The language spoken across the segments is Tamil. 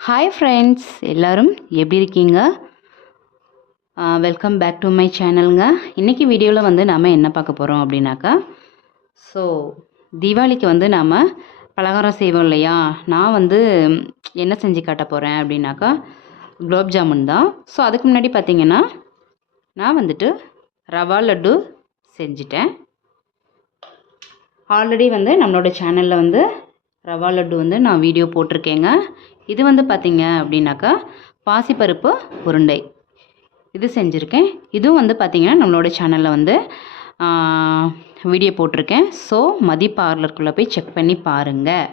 ஹாய் ஃப்ரெண்ட்ஸ் எல்லோரும் எப்படி இருக்கீங்க? வெல்கம் பேக் டு மை சேனலுங்க இன்றைக்கி வீடியோவில் வந்து நாம் என்ன பார்க்க போகிறோம் அப்படின்னாக்கா ஸோ தீபாவளிக்கு வந்து நாம் பலகாரம் செய்வோம் இல்லையா? நான் வந்து என்ன செஞ்சு காட்ட போகிறேன் அப்படின்னாக்கா குலோப் ஜாமுன் தான். ஸோ அதுக்கு முன்னாடி பார்த்தீங்கன்னா நான் வந்துட்டு ரவா லட்டு செஞ்சிட்டேன். ஆல்ரெடி வந்து நம்மளோட சேனலில் வந்து ரவா லட்டு வந்து நான் வீடியோ போட்டிருக்கேங்க. இது வந்து பார்த்தீங்க அப்படின்னாக்கா பாசிப்பருப்பு உருண்டை. இது செஞ்சுருக்கேன். இதுவும் வந்து பார்த்திங்கன்னா நம்மளோட சேனலில் வந்து வீடியோ போட்டிருக்கேன். ஸோ மதி பார்லருக்குள்ளே போய் செக் பண்ணி பாருங்கள்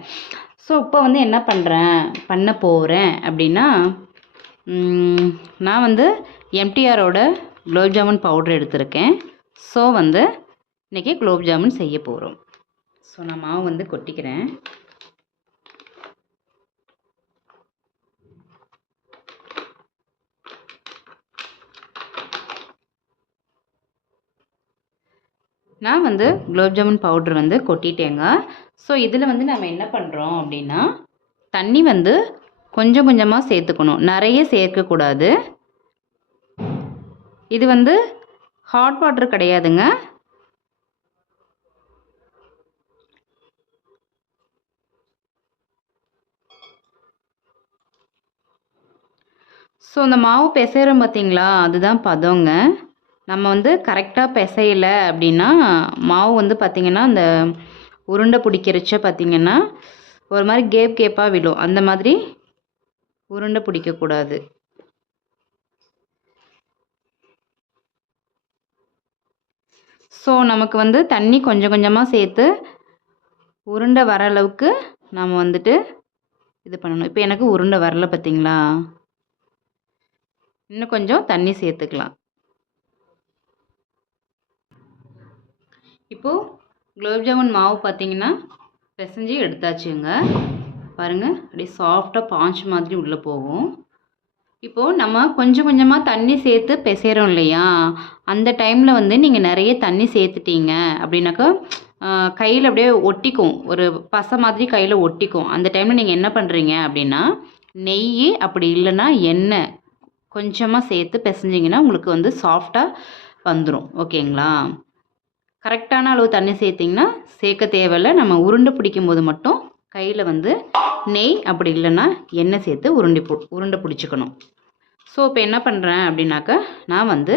ஸோ இப்போ வந்து என்ன பண்ணுறேன் பண்ண போகிறேன் அப்படின்னா நான் வந்து எம்டிஆரோட குலோப் ஜாமுன் பவுடர் எடுத்திருக்கேன். ஸோ வந்து இன்றைக்கி குலோப் ஜாமுன் செய்ய போகிறோம் ஸோ நான் மாவு வந்து கொட்டிக்கிறேன். நான் வந்து குலோப் ஜாமுன் பவுட்ரு வந்து கொட்டிட்டேங்க. ஸோ இதில் வந்து நம்ம என்ன பண்ணுறோம் அப்படின்னா தண்ணி வந்து கொஞ்சம் கொஞ்சமாக சேர்த்துக்கணும். நிறைய சேர்க்கக்கூடாது. இது வந்து ஹாட் வாட்டர் கிடையாதுங்க. ஸோ இந்த மாவு பிசைகிறோம் பார்த்தீங்களா? அதுதான் பதங்க நம்ம வந்து கரெக்டாக பிசையலை அப்படின்னா மாவு வந்து பார்த்திங்கன்னா அந்த உருண்டை பிடிக்கிறச்ச பார்த்திங்கன்னா ஒரு மாதிரி கேப் கேப்பாக விழும். அந்த மாதிரி உருண்டை பிடிக்கக்கூடாது. ஸோ நமக்கு வந்து தண்ணி கொஞ்சம் கொஞ்சமாக சேர்த்து உருண்டை வர அளவுக்கு நாம் வந்துட்டு இது பண்ணணும். இப்போ எனக்கு உருண்டை வரல பார்த்தீங்களா இன்னும் கொஞ்சம் தண்ணி சேர்த்துக்கலாம். இப்போது குலோப் ஜாமுன் மாவு பார்த்தீங்கன்னா பிசைஞ்சு எடுத்தாச்சுங்க. பாருங்கள் அப்படியே சாஃப்டாக பாஞ்ச் மாதிரி உள்ளே போகும். இப்போது நம்ம கொஞ்சம் கொஞ்சமாக தண்ணி சேர்த்து பிசைகிறோம் இல்லையா? அந்த டைமில் வந்து நீங்கள் நிறைய தண்ணி சேர்த்துட்டீங்க அப்படின்னாக்கா கையில் அப்படியே ஒட்டிக்கும். ஒரு பசை மாதிரி கையில் ஒட்டிக்கும். அந்த டைமில் நீங்கள் என்ன பண்ணுறீங்க அப்படின்னா நெய் அப்படி இல்லைன்னா எண்ணெய் கொஞ்சமாக சேர்த்து பிசைஞ்சிங்கன்னா உங்களுக்கு வந்து சாஃப்டாக வந்துடும் ஓகேங்களா? கரெக்டான அளவு தண்ணி சேர்த்திங்கன்னா சேர்க்க தேவையில்ல. நம்ம உருண்டை பிடிக்கும் போது மட்டும் கையில் வந்து நெய் அப்படி இல்லைன்னா எண்ணெய் சேர்த்து உருண்டை பு உருண்டை பிடிச்சிக்கணும். ஸோ இப்போ என்ன பண்ணுறேன் அப்படின்னாக்கா நான் வந்து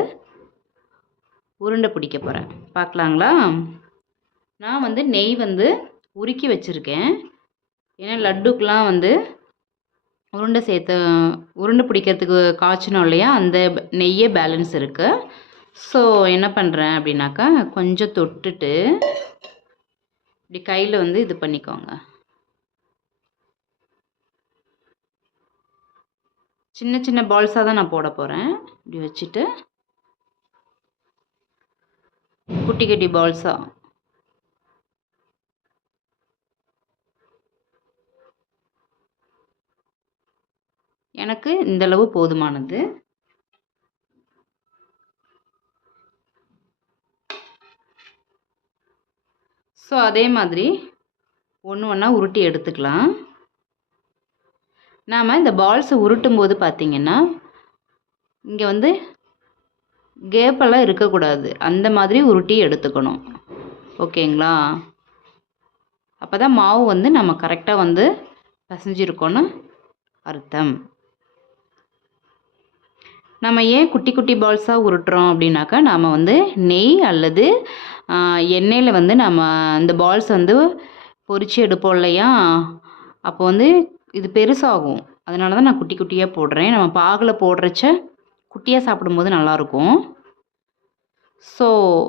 உருண்டை பிடிக்க போகிறேன் பார்க்கலாங்களா? நான் வந்து நெய் வந்து உருக்கி வச்சுருக்கேன். ஏன்னா லட்டுக்கெலாம் வந்து உருண்டை சேர்த்து உருண்டை பிடிக்கிறதுக்கு காய்ச்சணும் இல்லையா? அந்த நெய்யே பேலன்ஸ் இருக்குது ஸோ என்ன பண்ணுறேன் அப்படின்னாக்கா கொஞ்சம் தொட்டுட்டு இப்படி கையில் வந்து இது பண்ணிக்கோங்க. சின்ன சின்ன பால்ஸாக தான் நான் போட போகிறேன் இப்படி வச்சுட்டு குட்டி குட்டி பால்ஸாக எனக்கு இந்தளவு போதுமானது. ஸோ அதே மாதிரி ஒன்று ஒன்றா உருட்டி எடுத்துக்கலாம். நாம் இந்த பால்ஸை உருட்டும் போது பார்த்திங்கன்னா இங்கே வந்து கேப்பெல்லாம் இருக்கக்கூடாது. அந்த மாதிரி உருட்டி எடுத்துக்கணும். ஓகேங்களா? அப்போ தான் மாவு வந்து நம்ம கரெக்டாக வந்து பசைஞ்சிருக்கோன்னு அர்த்தம். நம்ம ஏன் குட்டி குட்டி பால்ஸாக உருட்டுறோம் அப்படின்னாக்கா நாம் வந்து நெய் அல்லது எண்ணெயில் வந்து நம்ம அந்த பால்ஸ் வந்து பொரித்து எடுப்போம் இல்லையா? அப்போ வந்து இது பெருசாகும். அதனால தான் நான் குட்டி குட்டியாக போடுறேன். நம்ம பாகில் போடுறச்ச குட்டியாக சாப்பிடும்போது நல்லாயிருக்கும். ஸோ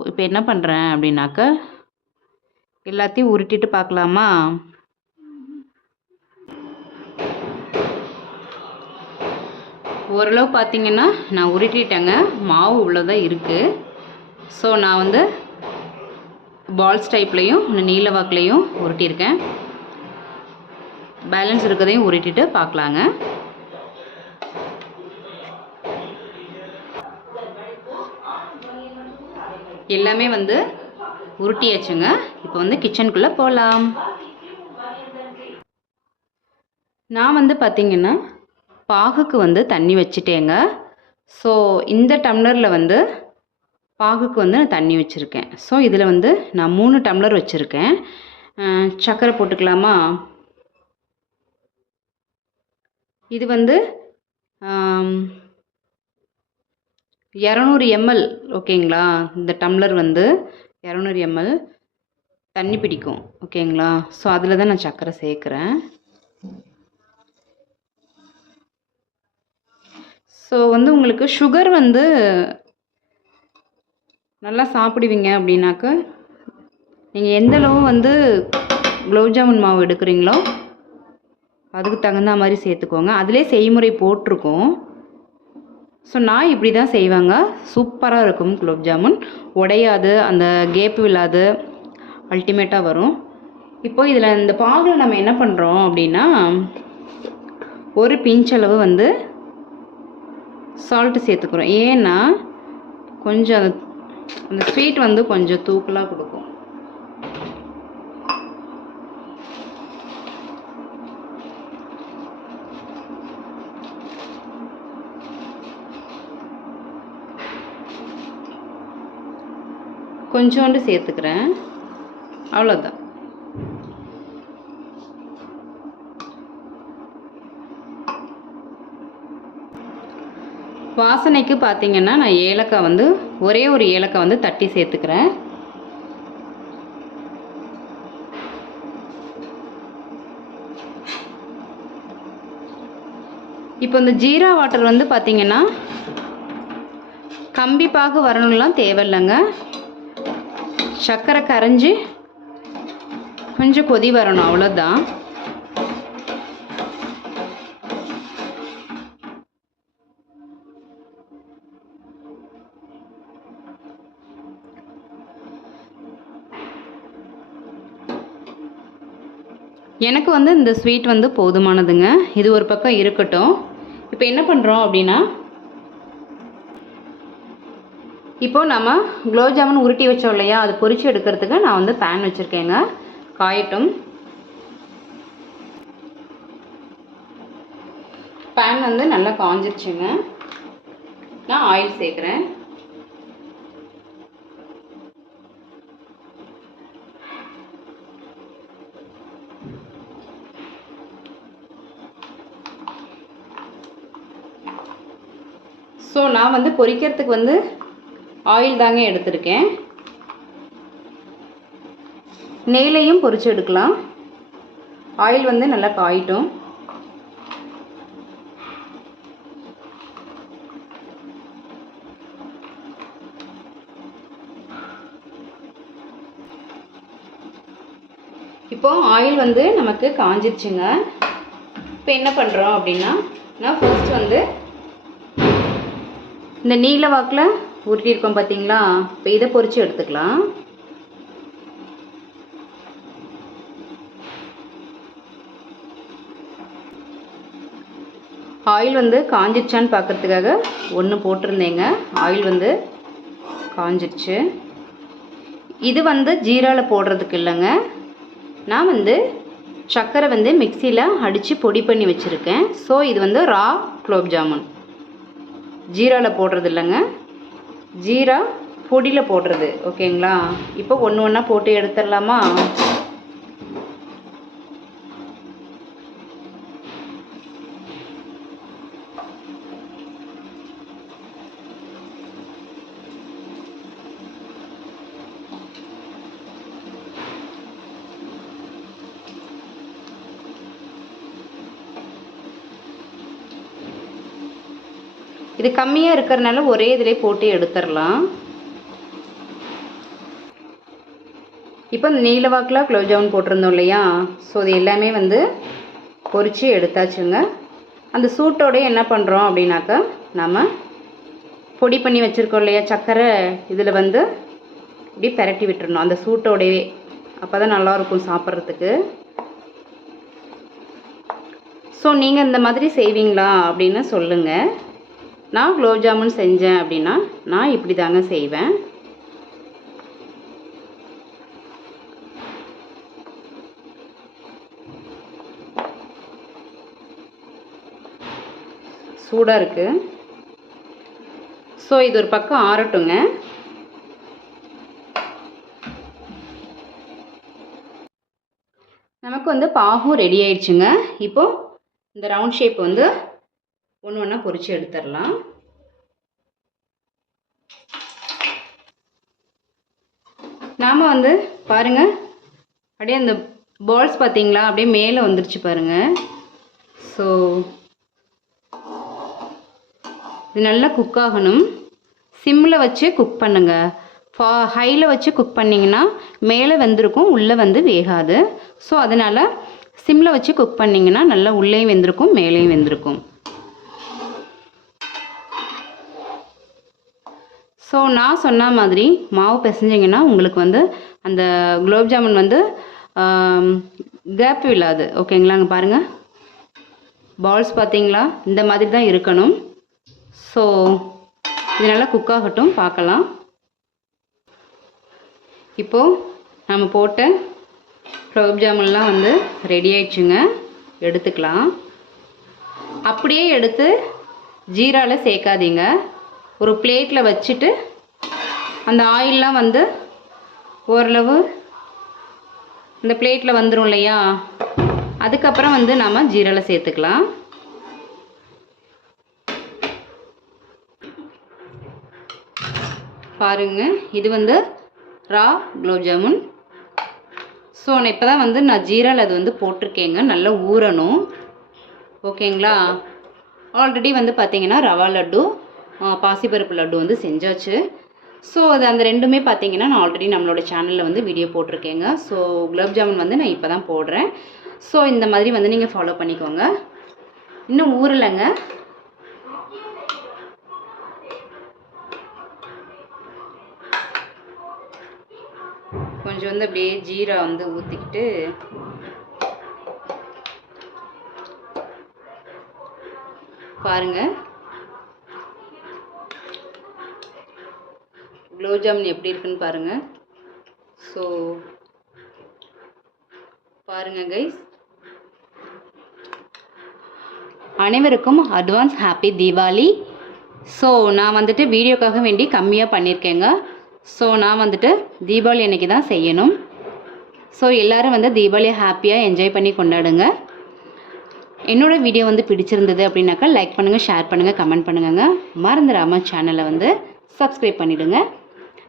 இப்போ என்ன பண்ணுறேன் அப்படின்னாக்க எல்லாத்தையும் உருட்டிட்டு பார்க்கலாமா? ஓரளவு பார்த்தீங்கன்னா நான் உருட்டிட்டேங்க. மாவு உள்ளதாக இருக்குது ஸோ நான் வந்து பால்ஸ் டைப்லேயும் நீல வாக்குலேயும் உருட்டியிருக்கேன். பேலன்ஸ் இருக்கிறதையும் உருட்டிட்டு பார்க்கலாங்க எல்லாமே வந்து உருட்டியாச்சுங்க. இப்போ வந்து கிச்சனுக்குள்ளே போகலாம் நான் வந்து பார்த்திங்கன்னா பாகுக்கு வந்து தண்ணி வச்சுட்டேங்க. ஸோ இந்த டம்ளரில் வந்து பாகுக்கு வந்து நான் தண்ணி வச்சுருக்கேன். ஸோ இதில் வந்து நான் மூணு டம்ளர் வச்சுருக்கேன். சர்க்கரை போட்டுக்கலாமா? இது வந்து இரநூறு எம்எல் ஓகேங்களா? இந்த டம்ளர் வந்து இரநூறு எம்எல் தண்ணி பிடிக்கும் ஓகேங்களா? ஸோ அதில் தான் நான் சர்க்கரை சேர்க்குறேன். ஸோ வந்து உங்களுக்கு சுகர் வந்து நல்லா சாப்பிடுவீங்க அப்படின்னாக்க நீங்கள் எந்த அளவு வந்து குலோப் ஜாமுன் மாவு எடுக்கிறீங்களோ அதுக்கு தகுந்த மாதிரி சேர்த்துக்கோங்க. அதிலே செய்முறை போட்டிருக்கோம். ஸோ நான் இப்படி தான் செய்வாங்க. சூப்பராக இருக்கும் குலோப் ஜாமுன். உடையாது அந்த கேப்பு இல்லாது அல்டிமேட்டாக வரும். இப்போ இதில் இந்த பாகில் நம்ம என்ன பண்ணுறோம் அப்படின்னா ஒரு பிஞ்சளவு வந்து சால்ட்டு சேர்த்துக்கிறோம். ஏன்னா கொஞ்சம் அந்த அந்த ஸ்வீட் வந்து கொஞ்சம் தூக்கலாக கொடுக்கும். கொஞ்சோண்டு சேர்த்துக்கிறேன். அவ்வளோதான் வாசனைக்கு பார்த்தீங்கன்னா நான் ஏலக்காய் வந்து ஒரே ஒரு ஏலக்காய் வந்து தட்டி சேர்த்துக்கிறேன். இப்போ இந்த ஜீரா வாட்டர் வந்து பார்த்தீங்கன்னா கம்பி பாகு வரணும்லாம் தேவையில்லைங்க. சர்க்கரை கரைஞ்சி கொஞ்சம் கொதி வரணும் அவ்வளோதான் எனக்கு வந்து இந்த ஸ்வீட் வந்து போதுமானதுங்க. இது ஒரு பக்கம் இருக்கட்டும். இப்போ என்ன பண்ணுறோம் அப்படின்னா இப்போ நம்ம குலோப் ஜாமுன் உருட்டி வச்சோம் இல்லையா? அது பொறிச்சு எடுக்கிறதுக்கு நான் வந்து பேன் வச்சுருக்கேங்க. காயட்டும். பேன் வந்து நல்லா காஞ்சிருச்சுங்க. நான் ஆயில் சேர்க்குறேன். ஸோ நான் வந்து பொரிக்கிறதுக்கு வந்து ஆயில் தாங்க எடுத்திருக்கேன். நெய்லையும் பொரிச்சு எடுக்கலாம். ஆயில் வந்து நல்லா காயிட்டும். இப்போ ஆயில் வந்து நமக்கு காஞ்சிருச்சுங்க. இப்போ என்ன பண்ணுறோம் அப்படின்னா நான் ஃபர்ஸ்ட் வந்து இந்த நீல வாக்கில் உருட்டியிருக்கோம் பார்த்தீங்களா இப்போ இதை பொரித்து எடுத்துக்கலாம். ஆயில் வந்து காஞ்சிருச்சான்னு பார்க்குறதுக்காக ஒன்று போட்டிருந்தேங்க. ஆயில் வந்து காஞ்சிருச்சு. இது வந்து ஜீராவில் போடுறதுக்கு இல்லைங்க. நான் வந்து சர்க்கரை வந்து மிக்சியில் அடித்து பொடி பண்ணி வச்சுருக்கேன். ஸோ இது வந்து ரா குலோப் ஜாமுன் ஜீராவில் போடுறது இல்லைங்க. ஜீரா பொடியில் போடுறது. ஓகேங்களா? இப்போ ஒன்று ஒன்றா போட்டு எடுத்துடலாமா? இது கம்மியாக இருக்கிறனால ஒரே இதிலே போட்டு எடுத்துடலாம். இப்போ இந்த நீல குலோப் ஜாமுன் போட்டிருந்தோம் இல்லையா? ஸோ இது எல்லாமே வந்து பொரித்து எடுத்தாச்சுங்க. அந்த சூட்டோடய என்ன பண்ணுறோம் அப்படின்னாக்கா நம்ம பொடி பண்ணி வச்சுருக்கோம் இல்லையா சர்க்கரை இதில் வந்து இப்படி பெரட்டி விட்டுறணும். அந்த சூட்டோடையே அப்போ தான் நல்லாயிருக்கும் சாப்பிட்றதுக்கு. ஸோ நீங்கள் இந்த மாதிரி செய்வீங்களா அப்படின்னு சொல்லுங்கள் நான் குலோப் ஜாமுன் செஞ்சேன் அப்படின்னா நான் இப்படி தாங்க செய்வேன். சூடாக இருக்குது ஸோ இது ஒரு பக்கம் ஆறட்டுங்க. நமக்கு வந்து பாகும் ரெடி ஆயிடுச்சுங்க. இப்போது இந்த ரவுண்ட் ஷேப் வந்து ஒன்று ஒன்றா பொறிச்சு எடுத்துடலாம். நாம் வந்து பாருங்கள் அப்படியே அந்த பால்ஸ் பார்த்தீங்களா அப்படியே மேலே வந்துருச்சு பாருங்கள் ஸோ இது நல்லா குக் ஆகணும். சிம்மில் வச்சு குக் பண்ணுங்கள் ஃபா ஹையில் வச்சு குக் பண்ணிங்கன்னா மேலே வெந்திருக்கும் உள்ளே வந்து வேகாது. ஸோ அதனால் சிம்மில் வச்சு குக் பண்ணிங்கன்னா நல்லா உள்ளேயும் வெந்திருக்கும் மேலேயும் வெந்திருக்கும். ஸோ நான் சொன்ன மாதிரி மாவு பிசைஞ்சிங்கன்னா உங்களுக்கு வந்து அந்த குலோப் ஜாமுன் வந்து கேப் இல்லாது. ஓகேங்களா அங்கே பாருங்கள் பால்ஸ் பார்த்தீங்களா? இந்த மாதிரி தான் இருக்கணும். ஸோ இது நல்லா குக் ஆகட்டும். பார்க்கலாம். இப்போது நம்ம போட்ட குலோப் ஜாமுன்லாம் வந்து ரெடி ஆயிடுச்சுங்க. எடுத்துக்கலாம். அப்படியே எடுத்து ஜீராவில் சேர்க்காதீங்க. ஒரு பிளேட்டில் வச்சுட்டு அந்த ஆயிலெலாம் வந்து ஓரளவு இந்த பிளேட்டில் வந்துடும் இல்லையா? அதுக்கப்புறம் வந்து நாம் ஜீரலை சேர்த்துக்கலாம். பாருங்க இது வந்து ரா குலோப் ஜாமுன். ஸோ நான் இப்போ தான் வந்து நான் ஜீராவில் அது வந்து போட்டிருக்கேங்க. நல்லா ஊறணும். ஓகேங்களா? ஆல்ரெடி வந்து பார்த்தீங்கன்னா ரவா லட்டு பாசிப்பருப்பு லட்டு வந்து செஞ்சாச்சு. ஸோ அது அந்த ரெண்டுமே பார்த்தீங்கன்னா நான் ஆல்ரெடி நம்மளோட சேனலில் வந்து வீடியோ போட்டிருக்கேங்க. ஸோ குலோப் ஜாமுன் வந்து நான் இப்போ தான் போடுறேன். ஸோ இந்த மாதிரி வந்து நீங்கள் ஃபாலோ பண்ணிக்கோங்க. இன்னும் ஊறலைங்க. கொஞ்சம் வந்து அப்படியே ஜீரா வந்து ஊற்றிக்கிட்டு பாருங்க. குலோப் ஜாமுன் எப்படி இருக்குன்னு பாருங்கள் ஸோ பாருங்கள் கைஸ் அனைவருக்கும் அட்வான்ஸ் ஹாப்பி தீபாவளி. ஸோ நான் வந்துட்டு வீடியோக்காக வேண்டி கம்மியாக பண்ணியிருக்கேங்க ஸோ நான் வந்துட்டு தீபாவளி அன்னைக்கு தான் செய்யணும். ஸோ எல்லோரும் வந்து தீபாவளியை ஹாப்பியாக என்ஜாய் பண்ணி கொண்டாடுங்க. என்னோடய வீடியோ வந்து பிடிச்சிருந்தது அப்படின்னாக்கா லைக் பண்ணுங்கள் ஷேர் பண்ணுங்கள் கமெண்ட் பண்ணுங்கங்க. மறந்துடாமல் சேனலை வந்து சப்ஸ்கிரைப் பண்ணிவிடுங்க